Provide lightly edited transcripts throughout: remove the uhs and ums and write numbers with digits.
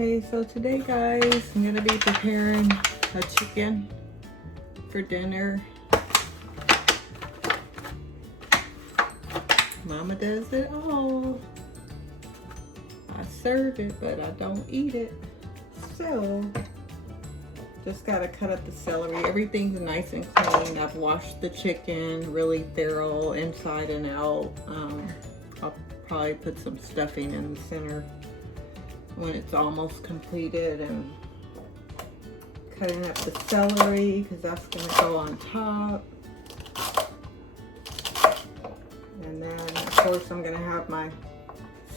Okay, so today guys, I'm gonna be preparing a chicken for dinner. Mama does it all. I serve it, but I don't eat it. So, just gotta cut up the celery. Everything's nice and clean. I've washed the chicken really thorough inside and out. I'll probably put some stuffing in the center when it's almost completed, and cutting up the celery because that's gonna go on top. And then of course I'm gonna have my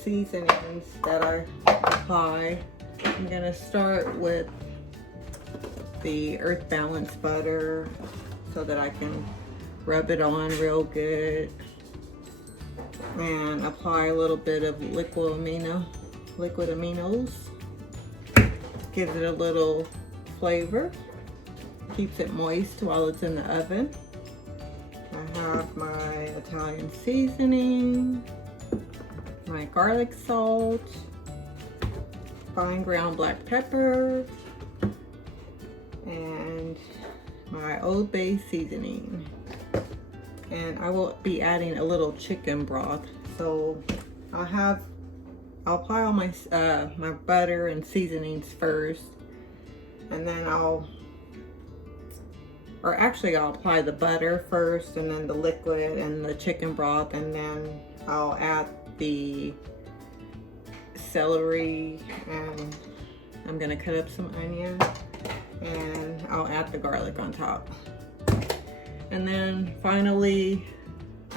seasonings that I apply. I'm gonna start with the Earth Balance butter so that I can rub it on real good, and apply a little bit of liquid aminos. Gives it a little flavor, keeps it moist while it's in the oven. I have my Italian seasoning, my garlic salt, fine ground black pepper, and my Old Bay seasoning. And I will be adding a little chicken broth. So I'll apply all my my butter and seasonings first, and then I'll apply the butter first, and then the liquid and the chicken broth, and then I'll add the celery, and I'm gonna cut up some onion, and I'll add the garlic on top. And then finally,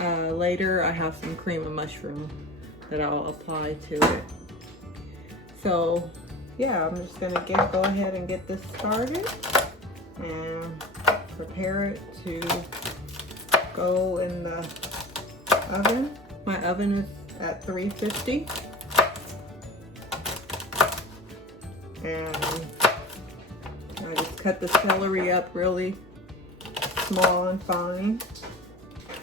later I have some cream of mushroom that I'll apply to it. So yeah, I'm just gonna go ahead and get this started and prepare it to go in the oven. My oven is at 350. And I just cut the celery up really small and fine.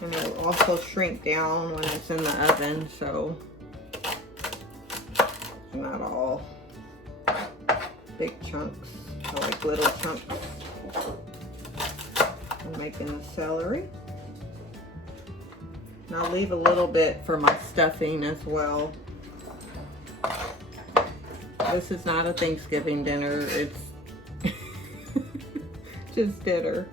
And it will also shrink down when it's in the oven, so it's not all big chunks, so like little chunks. I'm making the celery. And I'll leave a little bit for my stuffing as well. This is not a Thanksgiving dinner, it's just dinner.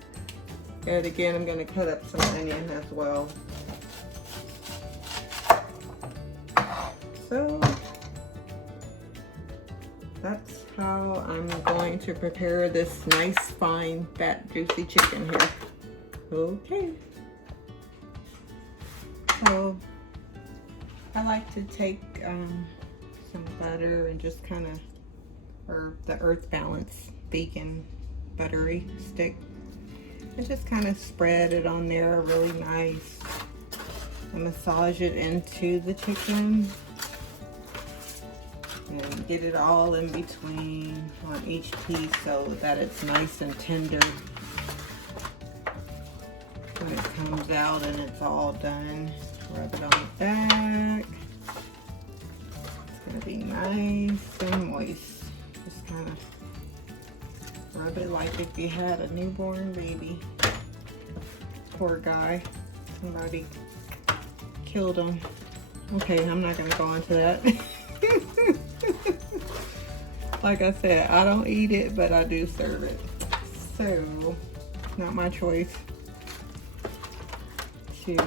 And again, I'm gonna cut up some onion as well. So that's how I'm going to prepare this nice, fine, fat, juicy chicken here. Okay. So I like to take some butter and just kind of, or the Earth Balance vegan buttery stick, and just kind of spread it on there really nice and massage it into the chicken and get it all in between on each piece so that it's nice and tender when it comes out and it's all done. Rub it on the back. It's gonna be nice and moist. Just kind of rub it like if you had a newborn baby. Poor guy. Somebody killed him. Okay, I'm not gonna go into that. Like I said, I don't eat it, but I do serve it. So, not my choice to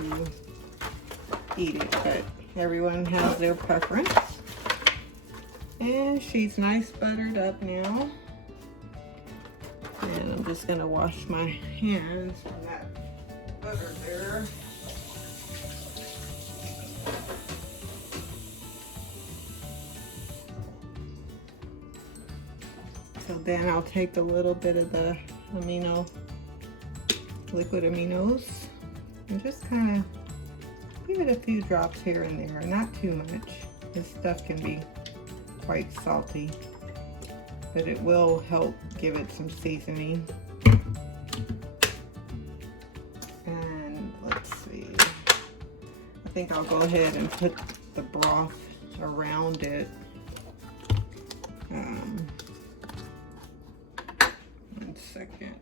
eat it, but everyone has their preference. And she's nice buttered up now. And I'm just gonna wash my hands from that butter there. So then I'll take a little bit of the liquid aminos, and just kind of give it a few drops here and there, not too much. This stuff can be quite salty, but it will help give it some seasoning. And let's see, I think I'll go ahead and put the broth around it One second.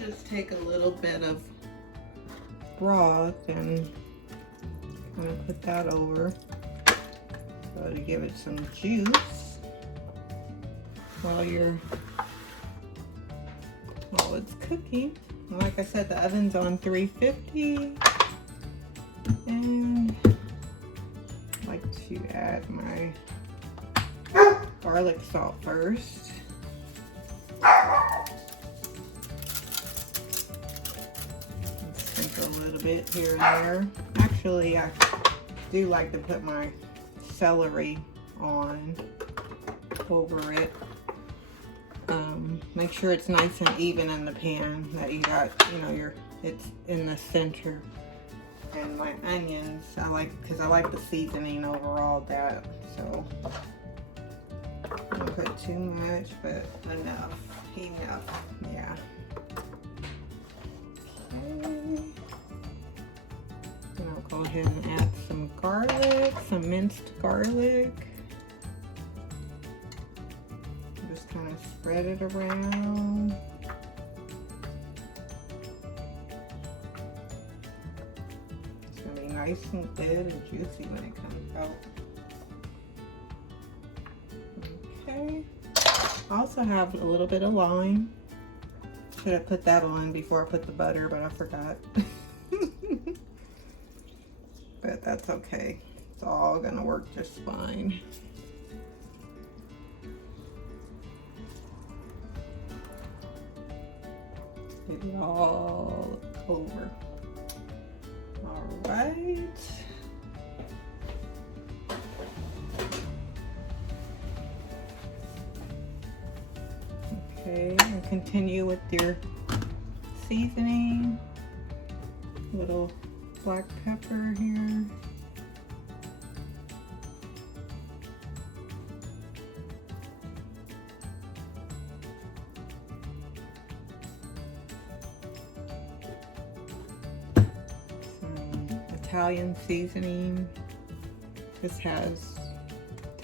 Just take a little bit of broth and kind of put that over so to give it some juice while it's cooking. And like I said, the oven's on 350, and I like to add my garlic salt first. A little bit here and there. Actually, I do like to put my celery on over it. Make sure it's nice and even in the pan, that you got, you know, it's in the center. And my onions, because I like the seasoning overall that, so I don't put too much, but enough, yeah. Okay. I'll go ahead and add some garlic, some minced garlic. Just kind of spread it around. It's going to be nice and good and juicy when it comes out. Okay. I also have a little bit of lime. Should have put that on before I put the butter, but I forgot. But that's okay. It's all gonna work just fine. Get it all over. All right. Okay, and continue with your seasoning. Little black pepper here. Some Italian seasoning. This has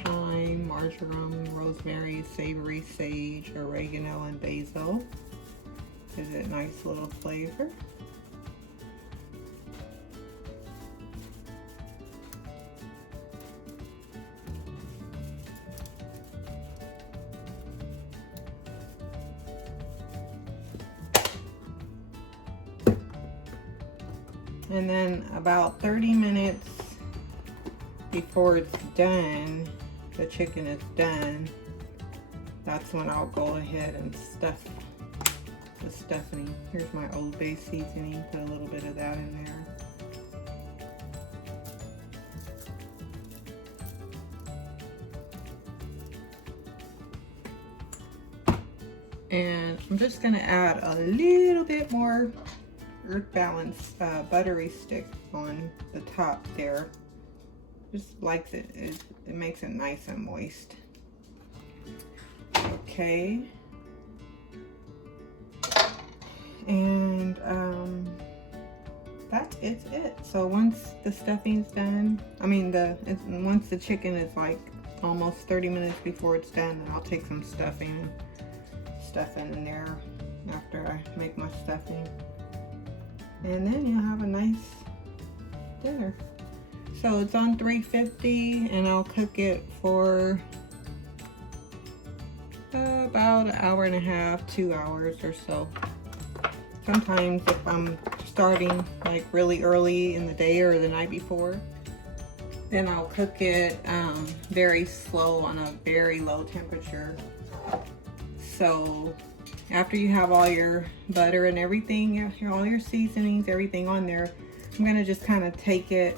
thyme, marjoram, rosemary, savory, sage, oregano, and basil. Gives it a nice little flavor. And then about 30 minutes before it's done, the chicken is done, that's when I'll go ahead and stuff the stuffing. Here's my Old Bay seasoning, put a little bit of that in there. And I'm just gonna add a little bit more Earth Balance buttery stick on the top there. Just likes it. It makes it nice and moist. Okay. And that is it. So once the stuffing's done, once the chicken is like almost 30 minutes before it's done, then I'll take some stuffing and stuff in there after I make my stuffing. And then you'll have a nice dinner. So it's on 350, and I'll cook it for about an hour and a half, 2 hours or so. Sometimes if I'm starting like really early in the day or the night before, then I'll cook it very slow on a very low temperature. So after you have all your butter and everything, all your seasonings, everything on there, I'm gonna just kind of take a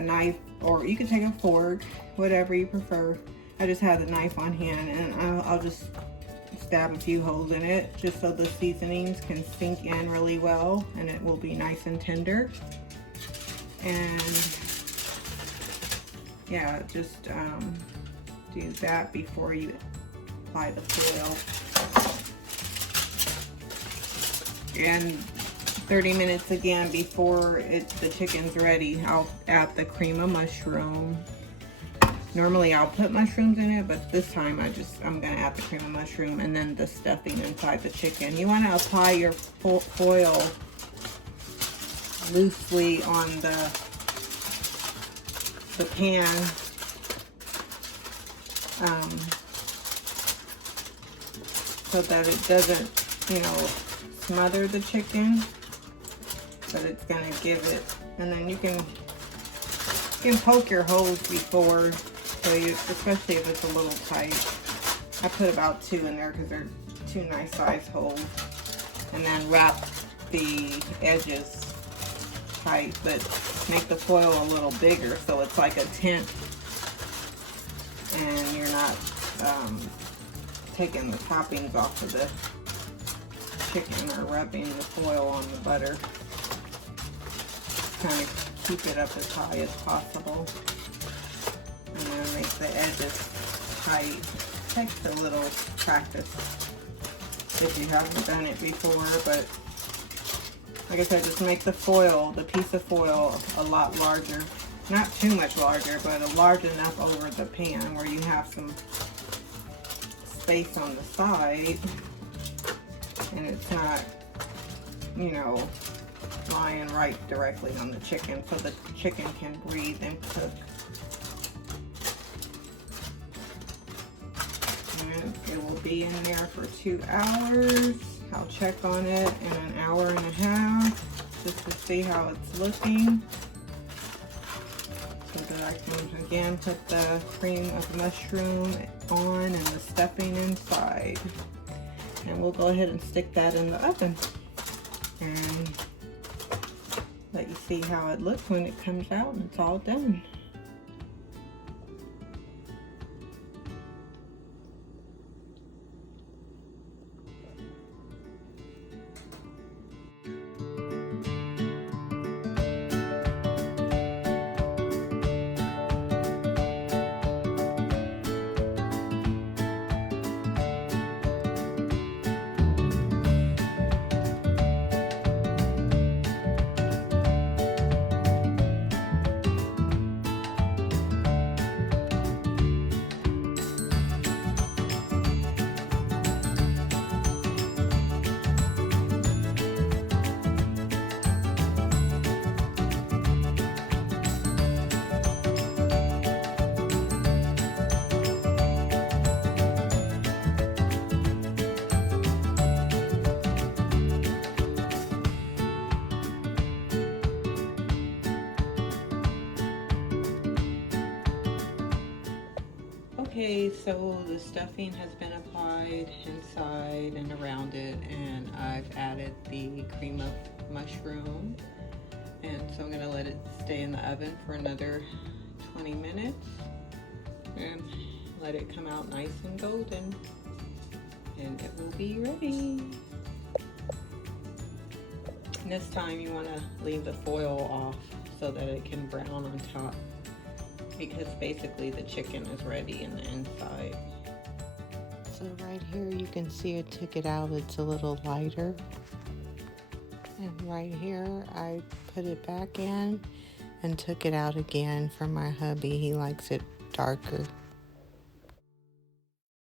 knife, or you can take a fork, whatever you prefer. I just have the knife on hand, and I'll just stab a few holes in it just so the seasonings can sink in really well and it will be nice and tender. And yeah, just do that before you apply the foil. And 30 minutes again before the chicken's ready, I'll add the cream of mushroom. Normally I'll put mushrooms in it, but this time I'm gonna add the cream of mushroom and then the stuffing inside the chicken. You wanna apply your foil loosely on the pan, so that it doesn't, smother the chicken, but it's gonna give it. And then you can poke your holes before, so especially if it's a little tight. I put about 2 in there because they're 2 nice size holes, and then wrap the edges tight, but make the foil a little bigger so it's like a tent, and you're not taking the toppings off of the chicken or rubbing the foil on the butter. Kind of keep it up as high as possible, and then make the edges tight. Takes a little practice if you haven't done it before, but like I said, just make the piece of foil a lot larger. Not too much larger, but large enough over the pan where you have some space on the side, and it's not, lying right directly on the chicken, so the chicken can breathe and cook. And it will be in there for 2 hours. I'll check on it in an hour and a half just to see how it's looking, so that I can again put the cream of mushroom on and the stuffing inside. And we'll go ahead and stick that in the oven and let you see how it looks when it comes out and it's all done. Okay, so the stuffing has been applied inside and around it, and I've added the cream of mushroom, and so I'm going to let it stay in the oven for another 20 minutes and let it come out nice and golden, and it will be ready. And this time you want to leave the foil off so that it can brown on top, because basically the chicken is ready in the inside. So right here you can see it took it out, it's a little lighter. And right here I put it back in and took it out again for my hubby. He likes it darker.